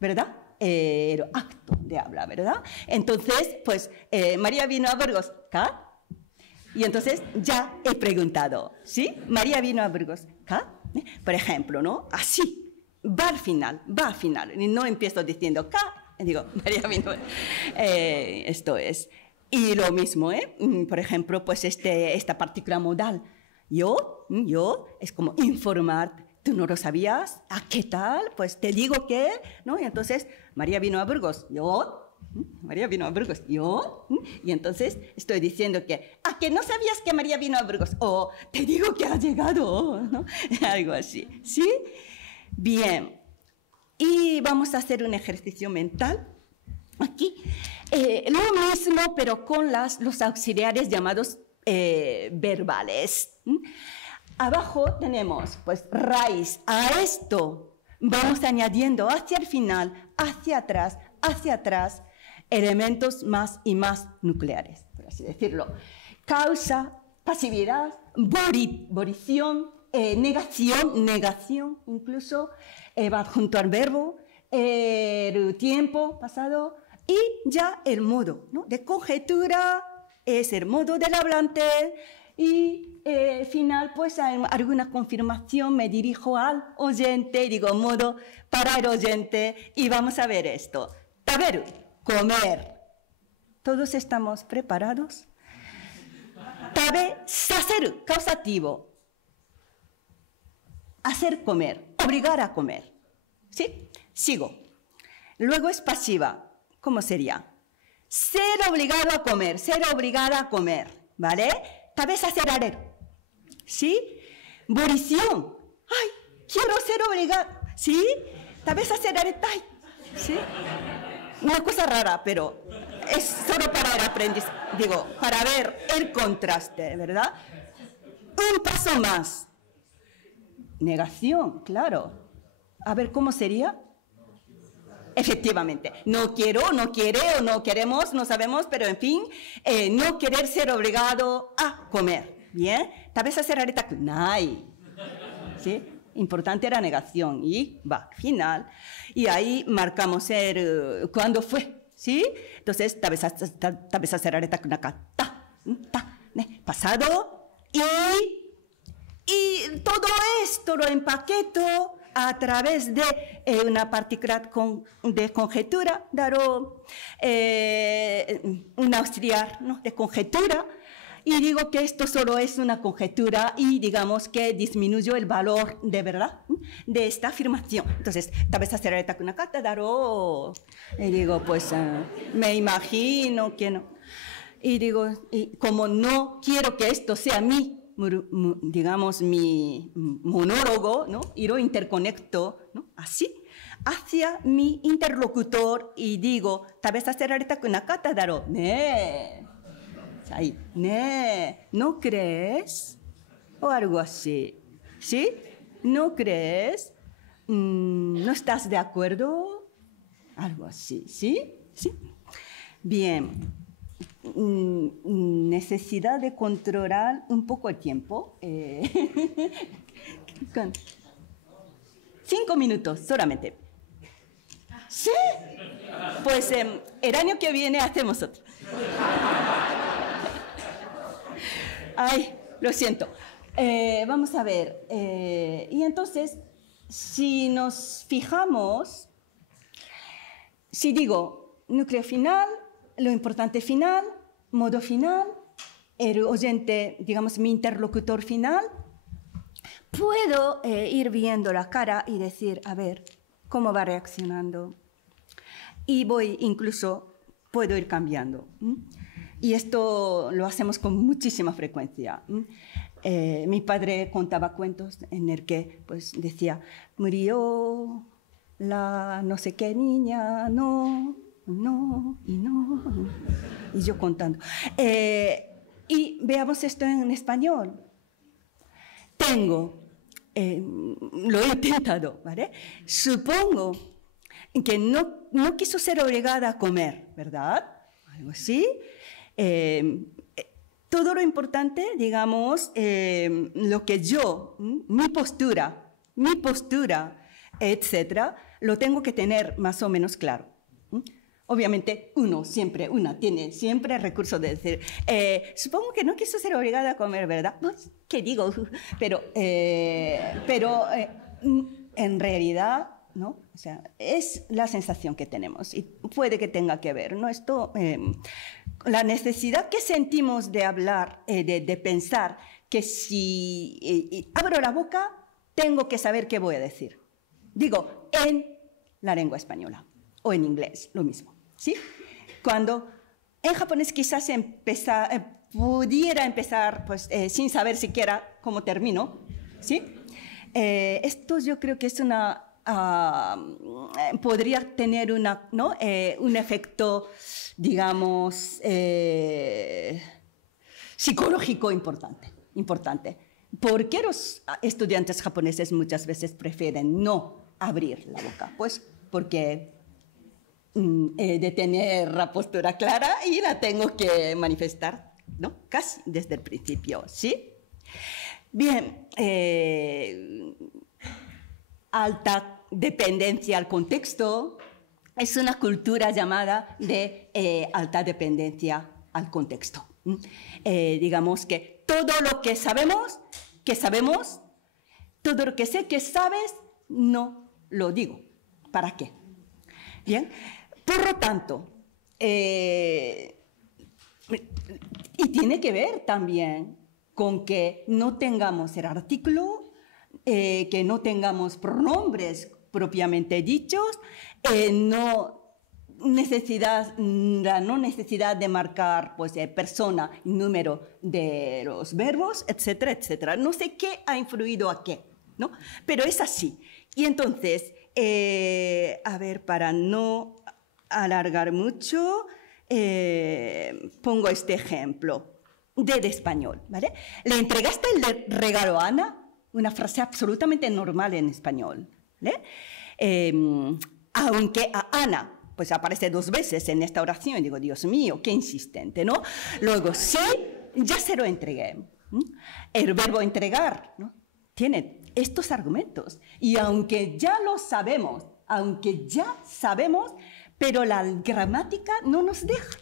¿verdad? El acto de habla, ¿verdad? Entonces, pues, María vino a Burgos, ¿ca? Y entonces ya he preguntado, ¿sí? María vino a Burgos, ¿ca? Por ejemplo, ¿no? Así. Va al final, y no empiezo diciendo K, digo, María vino, esto es. Y lo mismo, por ejemplo, pues esta partícula modal, yo, es como informar, tú no lo sabías, ¿a qué tal? Pues te digo que, ¿no? Y entonces, María vino a Burgos, María vino a Burgos, y entonces estoy diciendo que, que no sabías que María vino a Burgos, o te digo que ha llegado, ¿no? Algo así, ¿sí? Bien, y vamos a hacer un ejercicio mental aquí. Lo mismo, pero con los auxiliares llamados verbales. Abajo tenemos, pues, raíz. A esto vamos añadiendo hacia el final, hacia atrás, elementos más y más nucleares, por así decirlo. Causa, pasividad, volición, negación incluso, va junto al verbo, el tiempo pasado y ya el modo, ¿no? De conjetura es el modo del hablante y final pues hay alguna confirmación, me dirijo al oyente y digo modo para el oyente y vamos a ver esto. Taberu, comer. ¿Todos estamos preparados? Tabe, saseru, causativo. Hacer comer, obligar a comer. ¿Sí? Sigo. Luego es pasiva. ¿Cómo sería? Ser obligado a comer, ser obligada a comer. ¿Vale? Tal vez hacer arer. ¿Sí? Volición. ¡Ay! Quiero ser obligada. ¿Sí? Tal vez hacer arer. ¡Ay! ¿Sí? Una cosa rara, pero es solo para el aprendizaje. Digo, para ver el contraste, ¿verdad? Un paso más. Negación, claro. A ver, ¿cómo sería? Efectivamente. No quiero, no quiere o no queremos, no sabemos, pero en fin, no querer ser obligado a comer. ¿Bien? Tal vez hacer areta kunai. ¿Sí? Importante la negación. Y va, final. Y ahí marcamos el cuándo fue. ¿Sí? Entonces, tal vez hacer areta kunaka. Pasado. Y todo esto lo empaqueto a través de una partícula de conjetura, darò un auxiliar, ¿no?, de conjetura, y digo que esto solo es una conjetura y digamos que disminuyo el valor de verdad de esta afirmación. Entonces, tal vez hacer una carta, darò, y digo, pues me imagino que no. Y digo, y como no quiero que esto sea digamos, mi monólogo, ¿no?, y lo interconecto, ¿no?, así, hacia mi interlocutor y digo, tal vez hacer una carta, darò, ahí, ¿no crees? O algo así, ¿sí? ¿No crees? ¿No estás de acuerdo? Algo así, ¿sí? ¿Sí? Bien. Necesidad de controlar un poco el tiempo. 5 minutos solamente. ¿Sí? Pues el año que viene hacemos otro. Ay, lo siento. Vamos a ver. Y entonces, si nos fijamos, si digo núcleo final, lo importante final, modo final, el oyente, digamos, mi interlocutor final, puedo ir viendo la cara y decir, a ver, cómo va reaccionando. Y puedo ir cambiando. Y esto lo hacemos con muchísima frecuencia. Mi padre contaba cuentos en el que pues, decía, murió la no sé qué niña, no, y yo contando. Y veamos esto en español. Lo he intentado, ¿vale? Supongo que no quiso ser obligada a comer, ¿verdad? Algo así. Todo lo importante, digamos, lo que yo, mi postura, etcétera, lo tengo que tener más o menos claro. Obviamente, tiene siempre el recurso de decir, supongo que no quiso ser obligada a comer, ¿verdad? Pues, ¿qué digo? Pero en realidad, ¿no? O sea, es la sensación que tenemos y puede que tenga que ver, ¿no? Esto, la necesidad que sentimos de hablar, de pensar que si abro la boca, tengo que saber qué voy a decir. Digo, en la lengua española o en inglés, lo mismo, ¿sí? Cuando en japonés quizás pudiera empezar pues, sin saber siquiera cómo termino, ¿sí? Esto yo creo que es podría tener un efecto, digamos, psicológico importante. ¿Por qué los estudiantes japoneses muchas veces prefieren no abrir la boca? Pues porque he de tener la postura clara y la tengo que manifestar, ¿no? Casi desde el principio, ¿sí? Bien, alta dependencia al contexto es una cultura llamada de alta dependencia al contexto. Digamos que todo lo que sabemos, todo lo que sé que sabes, no lo digo. ¿Para qué? Bien, por lo tanto, y tiene que ver también con que no tengamos el artículo, que no tengamos pronombres propiamente dichos, la no necesidad de marcar pues, persona y número de los verbos, etcétera, etcétera. No sé qué ha influido a qué, ¿no? Pero es así. Y entonces, a ver, para no alargar mucho, pongo este ejemplo del español, ¿vale? ¿Le entregaste el regalo a Ana? Una frase absolutamente normal en español, ¿vale? Aunque a Ana pues aparece 2 veces en esta oración y digo, Dios mío, qué insistente, ¿no? Luego, sí, ya se lo entregué. El verbo entregar, ¿no? Tiene estos argumentos. Y aunque ya lo sabemos, pero la gramática no nos deja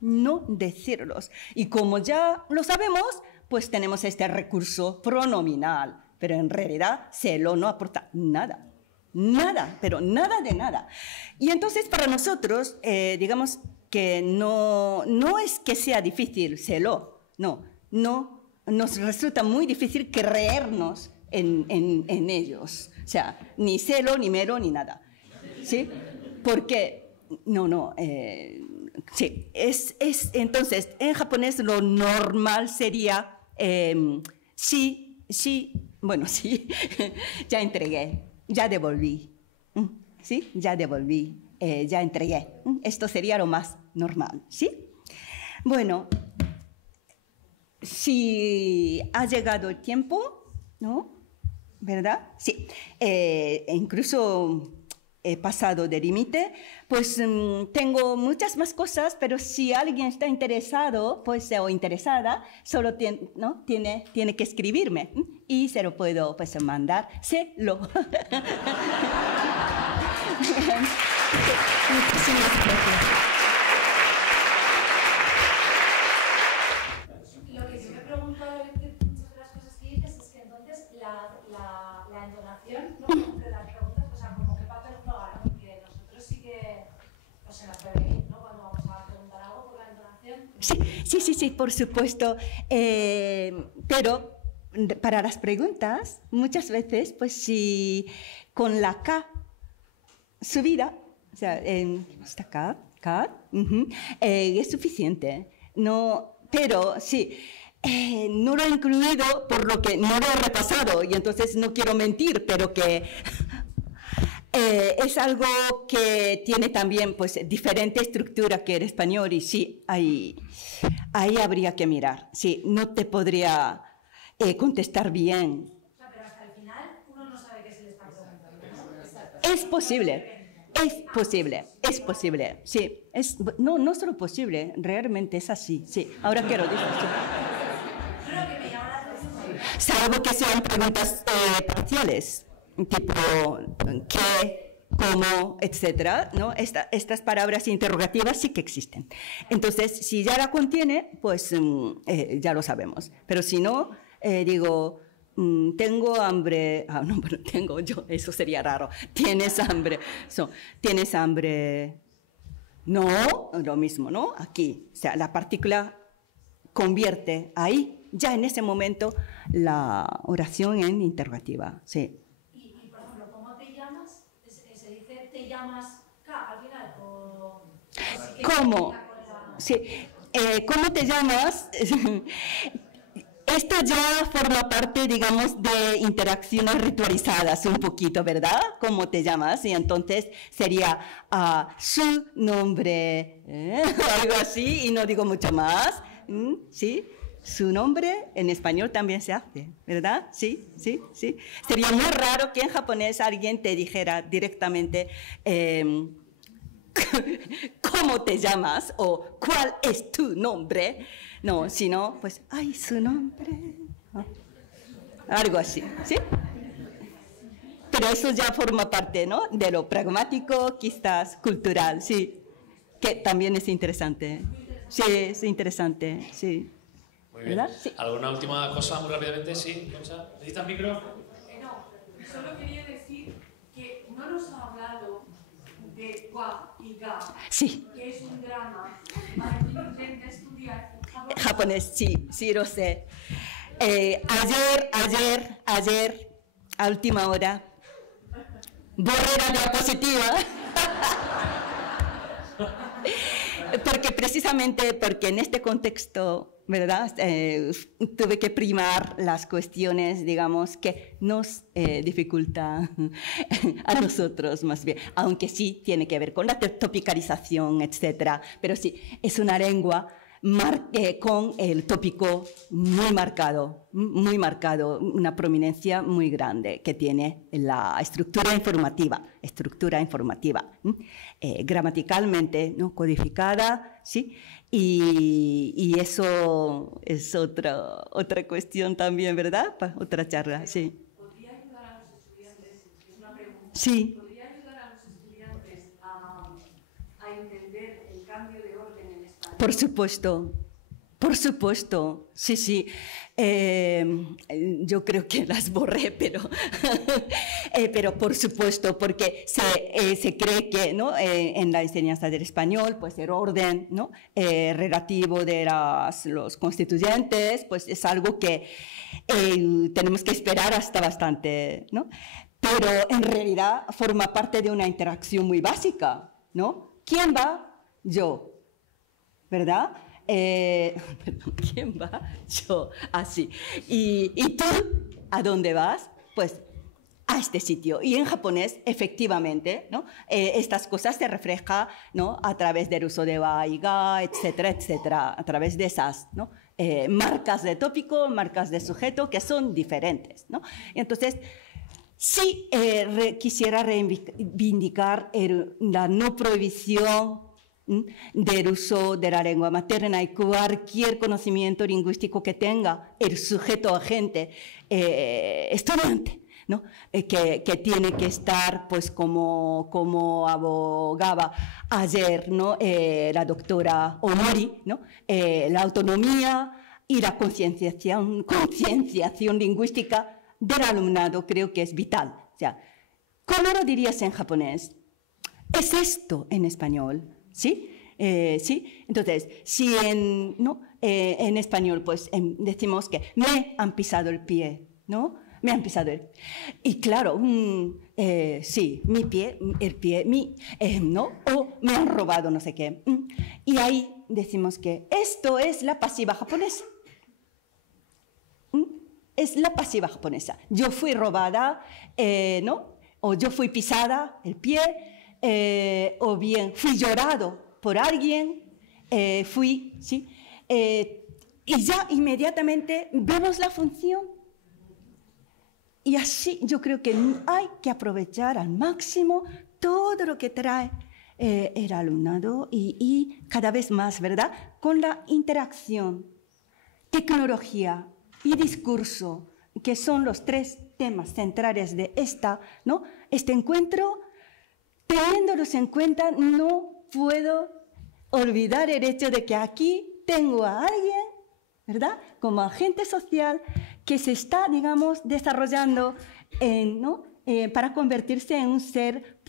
no decirlos. Y como ya lo sabemos, pues tenemos este recurso pronominal pero en realidad celo no aporta nada. Nada, pero nada de nada. Y entonces para nosotros, digamos que no es que sea difícil celo, no, nos resulta muy difícil creernos en ellos. O sea, ni celo, ni mero, ni nada. ¿Sí? Porque, sí, entonces, en japonés lo normal sería, sí, bueno, sí, ya entregué, ya devolví, ¿sí? Ya devolví, ya entregué. Esto sería lo más normal, ¿sí? Bueno, si ha llegado el tiempo, ¿no? ¿Verdad? Sí. Incluso he pasado de límite, pues tengo muchas más cosas, pero si alguien está interesado, pues, o interesada, solo tiene que escribirme y se lo puedo pues, mandar. Muchísimas gracias. Lo que yo me pregunto de muchas de las cosas que dices es que entonces la entonación, ¿no? De las preguntas, o sea, como qué papel juega, ¿no? Porque nosotros sí que pues, se nos puede ir, ¿no? Cuando vamos a preguntar algo por la entonación. Sí, por supuesto. Pero para las preguntas, muchas veces, pues si con la K subida, o sea, esta K, es suficiente. No, pero sí, no lo he incluido por lo que no lo he repasado y entonces no quiero mentir, pero que es algo que tiene también pues diferente estructura que el español y sí, ahí habría que mirar. Sí, no te podría contestar bien. O sea, pero hasta el final uno no sabe qué se le está preguntando, ¿no? Es posible. Es posible, sí. No solo posible, realmente es así, sí. Ahora quiero decir, sí. Creo que me llama la atención. Salvo que sean preguntas parciales, tipo qué, cómo, etcétera, ¿no? Estas palabras interrogativas sí que existen. Entonces, si ya la contiene, pues ya lo sabemos. Pero si no, digo... tengo hambre, no, pero tengo yo, eso sería raro. ¿Tienes hambre? ¿Tienes hambre? No, lo mismo, ¿no? Aquí, o sea, la partícula convierte ahí, ya en ese momento, la oración en interrogativa, sí. Y por ejemplo, ¿cómo te llamas? ¿Se dice te llamas K al final? ¿O sí ¿Cómo? Sí. ¿Cómo te llamas? Esto ya forma parte, digamos, de interacciones ritualizadas un poquito, ¿verdad? ¿Cómo te llamas? Y entonces sería su nombre, algo así, y no digo mucho más, ¿sí? Su nombre en español también se hace, ¿verdad? Sí. Sería muy raro que en japonés alguien te dijera directamente ¿cómo te llamas? O ¿cuál es tu nombre? No, sino, pues, ¡ay, su nombre! ¿no? Algo así, ¿sí? Pero eso ya forma parte, ¿no? De lo pragmático, quizás cultural, sí. Que también es interesante. Sí, es interesante, sí. Muy bien. ¿Verdad? Sí. ¿Alguna última cosa muy rápidamente? Sí, Concha. ¿Necesitas micro? No, solo quería decir que no nos ha hablado de wa y ga, Sí. que es un drama para quien intenta estudiar Japonés, sí lo sé. Ayer, a última hora, borré la diapositiva. Porque en este contexto, ¿verdad? Tuve que primar las cuestiones, digamos, que nos dificultan a nosotros más bien, aunque sí tiene que ver con la topicalización, etcétera. Pero sí, es una lengua con el tópico muy marcado, una prominencia muy grande que tiene la estructura informativa, gramaticalmente, ¿no? Codificada, ¿sí? Y eso es otra cuestión también, ¿verdad? Otra charla, sí. ¿Podría ayudar a los estudiantes? Es una pregunta. Sí. ¿Podría ayudar a los estudiantes a entender el cambio de orden en español? Por supuesto. Por supuesto, sí, sí. Yo creo que las borré, pero por supuesto, porque se cree que, ¿no? En la enseñanza del español, pues el orden, ¿no? Relativo de los constituyentes, pues es algo que tenemos que esperar hasta bastante, ¿no? Pero en realidad forma parte de una interacción muy básica, ¿no? ¿Quién va? Yo, ¿verdad? Perdón, ¿quién va? Yo, así. ¿Y tú a dónde vas? Pues a este sitio. Y en japonés, efectivamente, ¿no? Estas cosas se reflejan, ¿no? A través del uso de wa y ga, etcétera, etcétera, a través de esas, ¿no? Marcas de tópico, marcas de sujeto, que son diferentes, ¿no? Entonces, sí quisiera reivindicar la no prohibición del uso de la lengua materna y cualquier conocimiento lingüístico que tenga el sujeto agente estudiante, ¿no? Que tiene que estar, pues como abogaba ayer, ¿no? La doctora Omori, ¿no? La autonomía y la concienciación lingüística del alumnado creo que es vital. O sea, ¿cómo lo dirías en japonés? Es esto en español. ¿Sí? ¿Sí? Entonces, si en español pues decimos que me han pisado el pie, ¿no? Me han pisado el pie. Y claro, sí, mi pie, el pie, ¿no? O me han robado no sé qué. Y ahí decimos que esto es la pasiva japonesa. Es la pasiva japonesa. Yo fui robada, ¿no? O yo fui pisada el pie, o bien fui llorado por alguien, ¿sí? Y ya inmediatamente vemos la función. Y así yo creo que hay que aprovechar al máximo todo lo que trae el alumnado y cada vez más, ¿verdad? Con la interacción, tecnología y discurso, que son los tres temas centrales de este encuentro. Teniéndolos en cuenta, no puedo olvidar el hecho de que aquí tengo a alguien, ¿verdad? Como agente social que se está, digamos, desarrollando para convertirse en un ser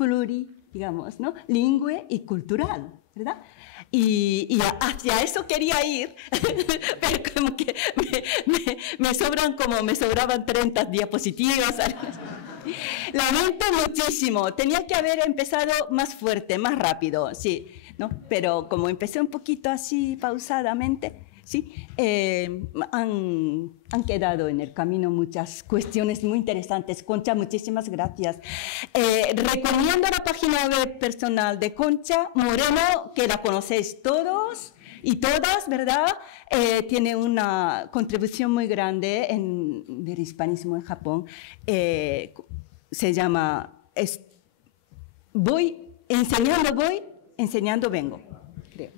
digamos, ¿no? Lingüe y cultural, ¿verdad? Y hacia eso quería ir, pero como que me sobraban 30 diapositivas. Lamento muchísimo, tenía que haber empezado más fuerte, más rápido, sí, ¿no? Pero como empecé un poquito así pausadamente, sí, han quedado en el camino muchas cuestiones muy interesantes. Concha, muchísimas gracias. Recomiendo la página web personal de Concha Moreno, que la conocéis todos y todas, ¿verdad? Tiene una contribución muy grande del hispanismo en Japón. Se llama enseñando vengo, creo.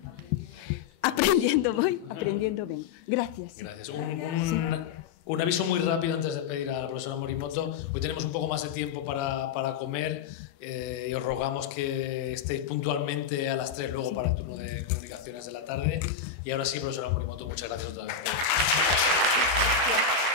Aprendiendo voy, aprendiendo vengo. Gracias. Gracias. Un aviso muy rápido antes de pedir a la profesora Morimoto. Hoy tenemos un poco más de tiempo para comer y os rogamos que estéis puntualmente a las 3 luego para el turno de comunicaciones de la tarde. Y ahora sí, profesora Morimoto, muchas gracias otra vez. Gracias.